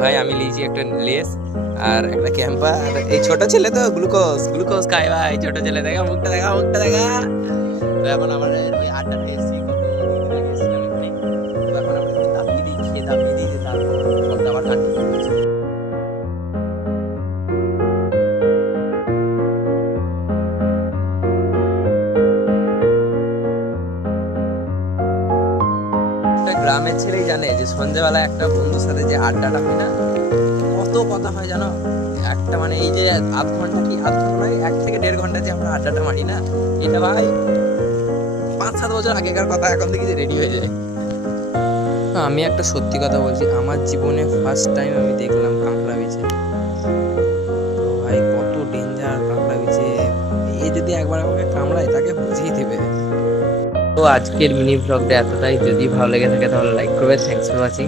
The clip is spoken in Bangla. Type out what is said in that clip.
ভাই আমি লিয়েছি একটা লেস আর একটা ক্যাম্পা। আর এই ছোট ছেলে তো গ্লুকোজ গ্লুকোজ খায় ভাই। ছোট ছেলে দেখা, মুখটা দেখা, মুখটা দেখা। তো এখন আমার ওই আড্ডাটা এসেছি, কত দিন আগে এসেছিলাম এখানে। তো এখন আমরা একটু দাবিয়ে দিই, খেয়ে দাবিয়ে দিই, যে তারপর সব আবার কন্টিনিউ করছি। গ্রামের ছেলেই জানে যে সন্ধ্যেবেলা একটা বন্ধুর সাথে যে আড্ডাটা হয় না, কত কথা হয় জানো। একটা মানে এই যে আধ ঘন্টা কি আধ ঘন্টা নয়, 1 থেকে 1.5 ঘন্টা যে আমরা আড্ডাটা মারি না, এটা ভাই 5-7 বছর আগেকার কথা এখন থেকে যে রেডি হয়ে যায়। আমি একটা সত্যি কথা বলছি, আমার জীবনে ফার্স্ট টাইম আমি দেখলাম কাঁকড়া বিছে। তো ভাই কত ডেঞ্জার কাঁকড়া বিছে, এ যদি একবার আমাকে কামড়ায় তাকে বুঝিয়ে দেবে। তো আজকের মিনি ব্লগটা এতটাই, যদি ভালো লেগে থাকে তাহলে লাইক করবে। Thanks for watching.